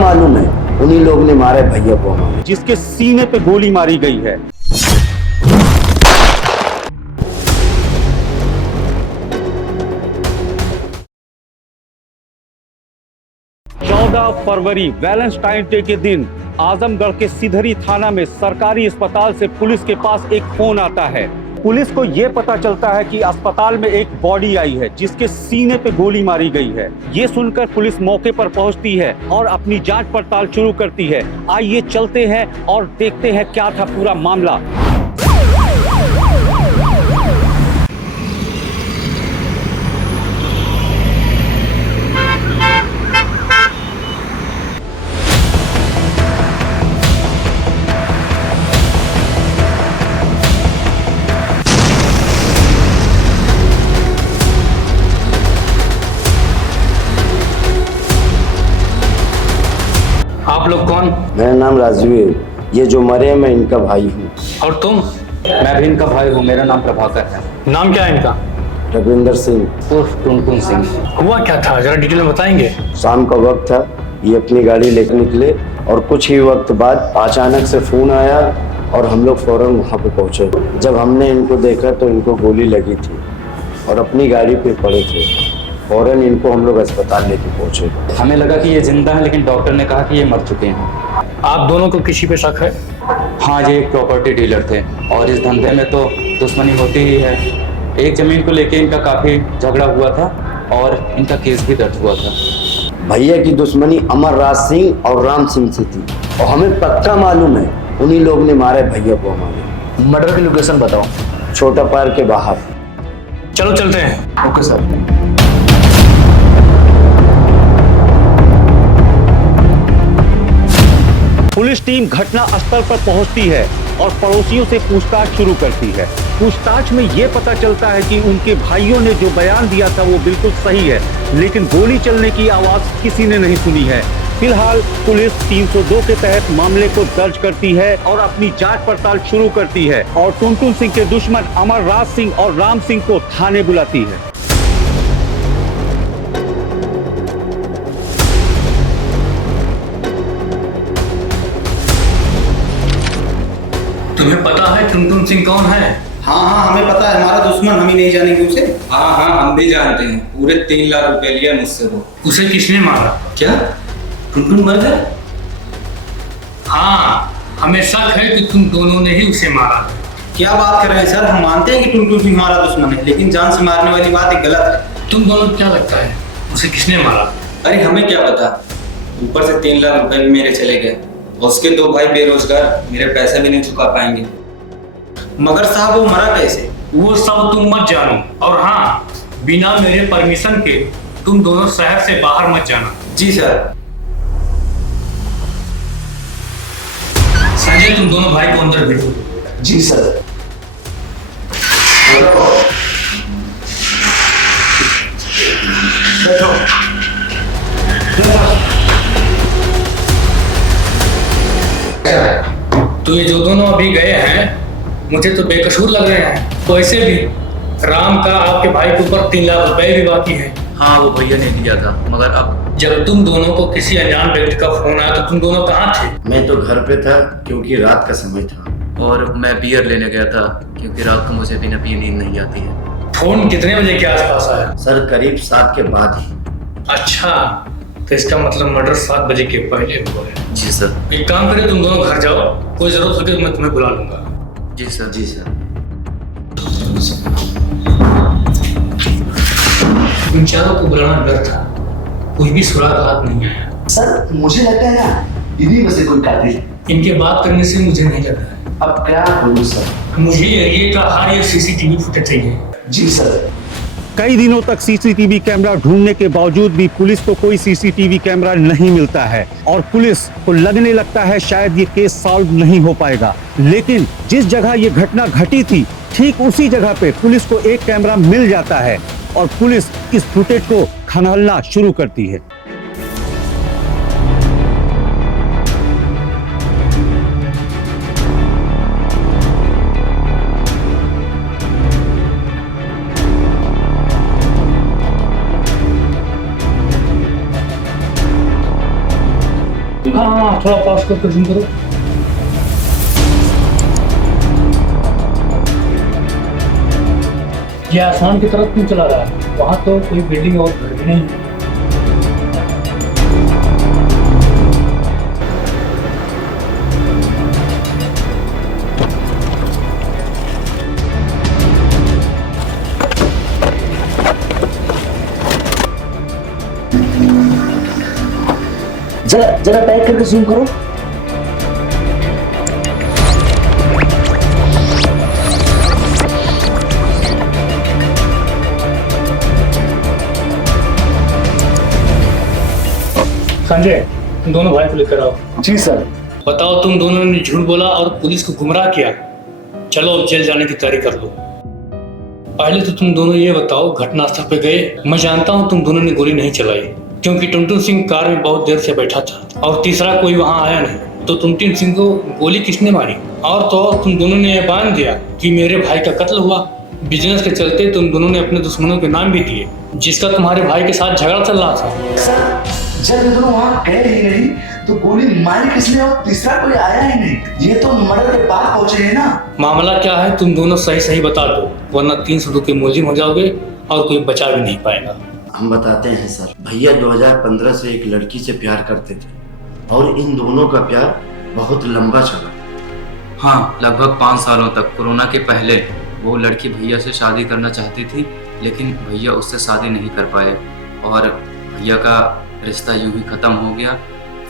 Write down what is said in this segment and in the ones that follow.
मालूम है, उन्हीं लोग ने मारे भैया को हमारे। जिसके सीने पे गोली मारी गई है। 14 फरवरी वैलेंटाइन डे के दिन आजमगढ़ के सिधरी थाना में सरकारी अस्पताल से पुलिस के पास एक फोन आता है। पुलिस को यह पता चलता है कि अस्पताल में एक बॉडी आई है जिसके सीने पे गोली मारी गई है। ये सुनकर पुलिस मौके पर पहुंचती है और अपनी जांच पड़ताल शुरू करती है। आइए चलते हैं और देखते हैं क्या था पूरा मामला। आप लोग कौन? मेरा नाम राजू है, ये जो मरे हैं मैं इनका भाई हूँ। और तुम? मैं भी इनका भाई हूँ, मेरा नाम प्रभाकर है। नाम क्या है इनका? रविंदर सिंह उर्फ टुनटुन सिंह। हुआ क्या था, जरा डिटेल में बताएंगे? शाम का वक्त था, ये अपनी गाड़ी लेकर निकले और कुछ ही वक्त बाद अचानक से फोन आया और हम लोग फौरन वहाँ पे पहुँचे। जब हमने इनको देखा तो इनको गोली लगी थी और अपनी गाड़ी पे पड़े थे। फौरन इनको हम लोग अस्पताल लेके पहुँचे। हमें लगा कि ये जिंदा है, लेकिन डॉक्टर ने कहा कि ये मर चुके हैं। आप दोनों को किसी पे शक है? हाँ, ये एक प्रॉपर्टी डीलर थे और इस धंधे में तो दुश्मनी होती ही है। एक जमीन को लेके इनका काफी झगड़ा हुआ था और इनका केस भी दर्ज हुआ था। भैया की दुश्मनी अमरराज सिंह और राम सिंह से थी और हमें पक्का मालूम है उन्हीं लोग ने मारे भैया को हमारे। मर्डर की लोकेशन बताओ। छोटा पार्क के बाहर। चलो चलते हैं। Okay sir. पुलिस टीम घटना स्थल पर पहुंचती है और पड़ोसियों से पूछताछ शुरू करती है। पूछताछ में ये पता चलता है कि उनके भाइयों ने जो बयान दिया था वो बिल्कुल सही है, लेकिन गोली चलने की आवाज किसी ने नहीं सुनी है। फिलहाल पुलिस 302 के तहत मामले को दर्ज करती है और अपनी जांच पड़ताल शुरू करती है और टुनटुन सिंह के दुश्मन अमरराज सिंह और राम सिंह को थाने बुलाती है। तुम्हें पता है टुनटुन सिंह कौन है? हाँ हाँ हमें पता है, हमारा दुश्मन, हम ही नहीं जानेंगे उसे। हाँ हाँ हम भी जानते हैं, पूरे 3 लाख रुपए लिया मुझसे वो। उसे किसने मारा? क्या टुनटुन मर गया? हाँ, हमें शक है कि तुम दोनों ने ही उसे मारा। क्या बात कर रहे हैं सर, हम मानते हैं कि टुनटुन सिंह हमारा दुश्मन है, लेकिन जान से मारने वाली बात एक गलत है। तुम दोनों को क्या लगता है उसे किसने मारा? अरे हमें क्या पता, ऊपर से 3 लाख रुपए भी मेरे चले गए। उसके 2 भाई बेरोजगार, मेरे पैसे भी नहीं चुका पाएंगे। मगर साहब वो मरा कैसे? वो सब तुम मत जानो, और हाँ, बिना मेरे परमिशन के तुम दोनों शहर से बाहर मत जाना। जी सर। संजय, तुम दोनों भाई को अंदर भेजो। जी सर। तो ये जो दोनों अभी गए हैं मुझे तो बेकसूर लग रहे हैं। वैसे भी राम का आपके भाई के ऊपर 3 लाख रुपए भी बाकी है। हाँ, वो भैया ने दिया था, मगर अब जब तुम दोनों को किसी अनजान व्यक्ति का फोन आया तो तुम दोनों कहाँ थे? मैं तो घर पे था क्योंकि रात का समय था। और मैं बियर लेने गया था क्योंकि रात को मुझे बिना पिए नींद नहीं आती है। फोन कितने बजे के आसपास आया? सर करीब 7 के बाद ही। अच्छा, तो इसका मतलब मर्डर 7 बजे के पहले हुआ है। जी सर। एक काम करें, तुम दोनों घर जाओ, कोई जरूरत होगी तो मैं तुम्हें बुला लूंगा। जी सर। जी सर। इन चारों को बुलाना डर था, कोई भी सुराग हाथ नहीं आया। सर मुझे लगता है ना इन्हीं में से कोई कातिल है। इनके बात करने से मुझे नहीं लग रहा है। अब क्या बोलूं सर? मुझे एरिया का हर एक सीसीटीवी फुटेज चाहिए। जी सर। कई दिनों तक सीसीटीवी कैमरा ढूंढने के बावजूद भी पुलिस को कोई सीसीटीवी कैमरा नहीं मिलता है और पुलिस को लगने लगता है शायद ये केस सॉल्व नहीं हो पाएगा। लेकिन जिस जगह ये घटना घटी थी ठीक उसी जगह पे पुलिस को एक कैमरा मिल जाता है और पुलिस इस फुटेज को खंगालना शुरू करती है। हाँ थोड़ा पास करके जूम करो। ये आसमान की तरफ क्यों चला रहा है? वहाँ तो कोई बिल्डिंग और घर भी नहीं है। जरा जरा पैक करके जूम करो। संजय, तुम दोनों भाई को लेकर आओ। जी सर। बताओ, तुम दोनों ने झूठ बोला और पुलिस को गुमराह किया। चलो अब जेल जाने की तैयारी कर लो। पहले तो तुम दोनों ये बताओ, घटनास्थल पे गए? मैं जानता हूँ तुम दोनों ने गोली नहीं चलाई, क्योंकि टुनटुन सिंह कार में बहुत देर से बैठा था और तीसरा कोई वहां आया नहीं। तो टुनटुन सिंह को गोली किसने मारी? और तो और तुम दोनों ने यह बांध दिया कि मेरे भाई का कत्ल हुआ। बिजनेस के चलते तुम दोनों ने अपने दुश्मनों के नाम भी दिए, जिसका तुम्हारे भाई के साथ झगड़ा चल रहा था। सर जब ये दोनों वहाँ गए ही नहीं तो गोली मारी किसने और तीसरा कोई आया ही नहीं। ये तो मर्डर के बाद पहुंचे हैं ना। मामला क्या है तुम दोनों सही सही बता दो, वरना 300 के मुलजिम हो जाओगे और कोई बचा भी नहीं पाएगा। हम बताते हैं सर। भैया 2015 से एक लड़की से प्यार करते थे और इन दोनों का प्यार बहुत लंबा चला। हाँ, लगभग 5 सालों तक। कोरोना के पहले वो लड़की भैया से शादी करना चाहती थी, लेकिन भैया उससे शादी नहीं कर पाए और भैया का रिश्ता यूं ही ख़त्म हो गया।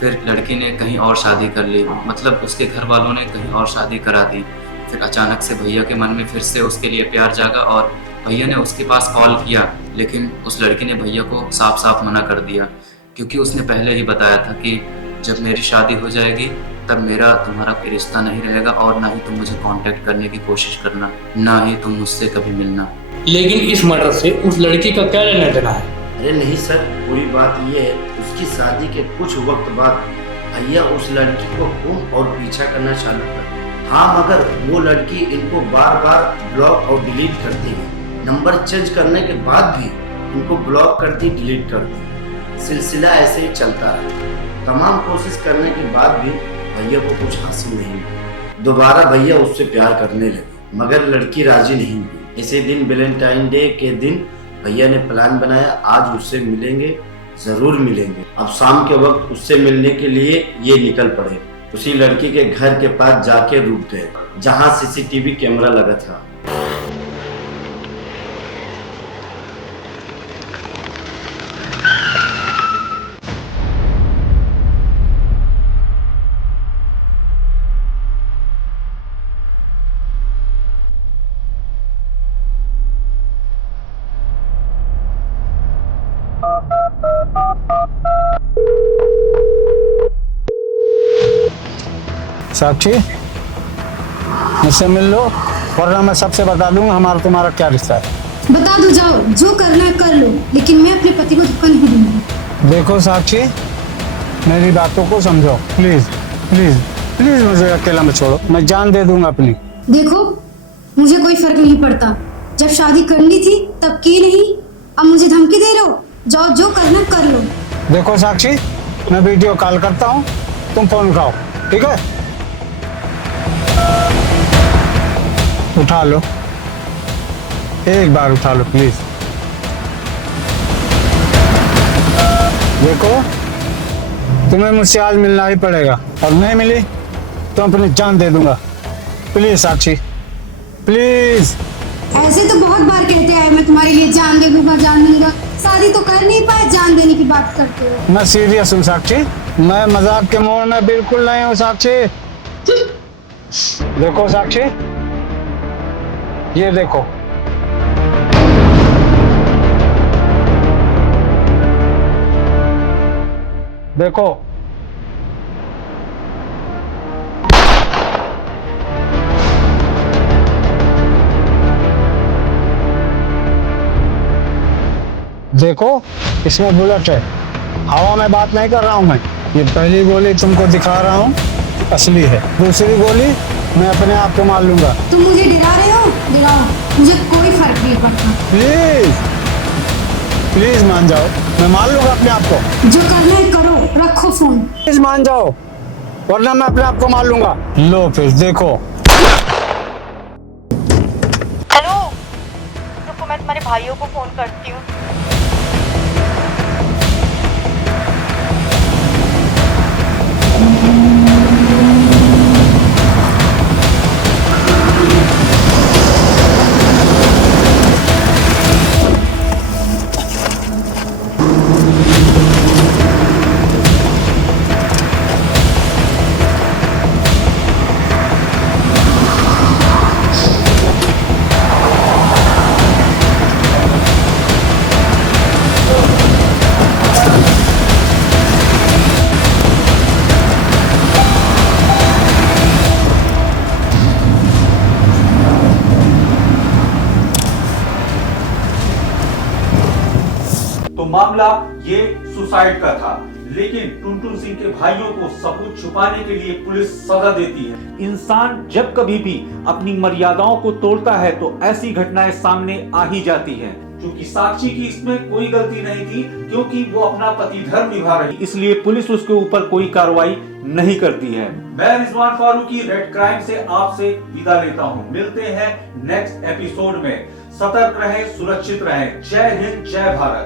फिर लड़की ने कहीं और शादी कर ली, मतलब उसके घर वालों ने कहीं और शादी करा दी। फिर अचानक से भैया के मन में फिर से उसके लिए प्यार जागा और भैया ने उसके पास कॉल किया, लेकिन उस लड़की ने भैया को साफ साफ मना कर दिया, क्योंकि उसने पहले ही बताया था कि जब मेरी शादी हो जाएगी तब मेरा तुम्हारा कोई रिश्ता नहीं रहेगा और ना ही तुम मुझे कांटेक्ट करने की कोशिश करना, ना ही तुम मुझसे कभी मिलना। लेकिन इस मर्डर से उस लड़की का क्या लेना देना है? अरे नहीं सर, पूरी बात ये है, उसकी शादी के कुछ वक्त बाद भैया उस लड़की को खून और पीछा करना चालू कर। हाँ, मगर वो लड़की इनको बार बार ब्लॉक और डिलीट करती है। नंबर चेंज करने के बाद भी इनको ब्लॉक करती, डिलीट करती। सिलसिला ऐसे ही चलता रहा। तमाम कोशिश करने के बाद भी भैया को कुछ हासिल नहीं हुआ। दोबारा भैया उससे प्यार करने लगे, मगर लड़की राजी नहीं हुई। इसी दिन वैलेंटाइन डे के दिन भैया ने प्लान बनाया, आज उससे मिलेंगे, जरूर मिलेंगे। अब शाम के वक्त उससे मिलने के लिए ये निकल पड़े। उसी लड़की के घर के पास जाके रुक गए, जहाँ सीसीटीवी कैमरा लगा था। साक्षी, मुझसे मिल लो, वरना मैं सबसे बता दूंगा हमारा तुम्हारा क्या रिश्ता है। बता दो, जाओ, जो करना है कर लो, लेकिन मैं अपने पति को धोखा नहीं दूंगी। देखो साक्षी, मेरी बातों को समझो, प्लीज प्लीज प्लीज मुझे अकेला मत छोड़ो, मैं जान दे दूंगा अपनी। देखो, मुझे कोई फर्क नहीं पड़ता। जब शादी करनी थी तब की नहीं, अब मुझे धमकी दे रहे हो। जाओ, जो करना कर लो। देखो साक्षी, मैं वीडियो कॉल करता हूँ, तुम फोन उठाओ, ठीक है? उठा लो, एक बार उठा लो प्लीज। देखो, तुम्हें मुझसे आज मिलना ही पड़ेगा, और नहीं मिली तो अपनी जान दे दूंगा। Please Sakshi, please. ऐसे तो बहुत बार कहते आए, मैं तुम्हारे लिए जान दे दूंगा, जान दूंगा। शादी तो कर नहीं पाए, जान देने की बात करते हो। मैं सीरियस हूँ साक्षी, मैं मजाक के मोड़ में बिल्कुल नहीं हूँ साक्षी। देखो साक्षी, ये देखो, देखो, देखो, इसमें बुलेट है। हवा में बात नहीं कर रहा हूँ मैं। ये पहली गोली तुमको दिखा रहा हूँ, असली है। दूसरी गोली मैं अपने आप को मार लूंगा। तुम मुझे डरा रहे हो? डराओ, मुझे कोई फर्क नहीं पड़ता। प्लीज प्लीज मान जाओ, मैं मार लूंगा अपने आप को। जो करना है करो, रखो फोन। प्लीज मान जाओ। वरना मैं अपने आप को मार लूंगा। लो फिर देखो। हेलो, रुको मैं तुम्हारे भाइयों को फोन करती हूँ। तो मामला ये सुसाइड का था, लेकिन टुनटुन सिंह के भाइयों को सबूत छुपाने के लिए पुलिस सजा देती है। इंसान जब कभी भी अपनी मर्यादाओं को तोड़ता है तो ऐसी घटनाएं सामने आ ही जाती हैं। क्योंकि साक्षी की इसमें कोई गलती नहीं थी, क्योंकि वो अपना पति धर्म निभा रही, इसलिए पुलिस उसके ऊपर कोई कार्रवाई नहीं करती है। मैं रिजवान फारूकी रेड क्राइम से आपसे विदा लेता हूँ। मिलते हैं नेक्स्ट एपिसोड में। सतर्क रहें, सुरक्षित रहें। जय हिंद, जय भारत।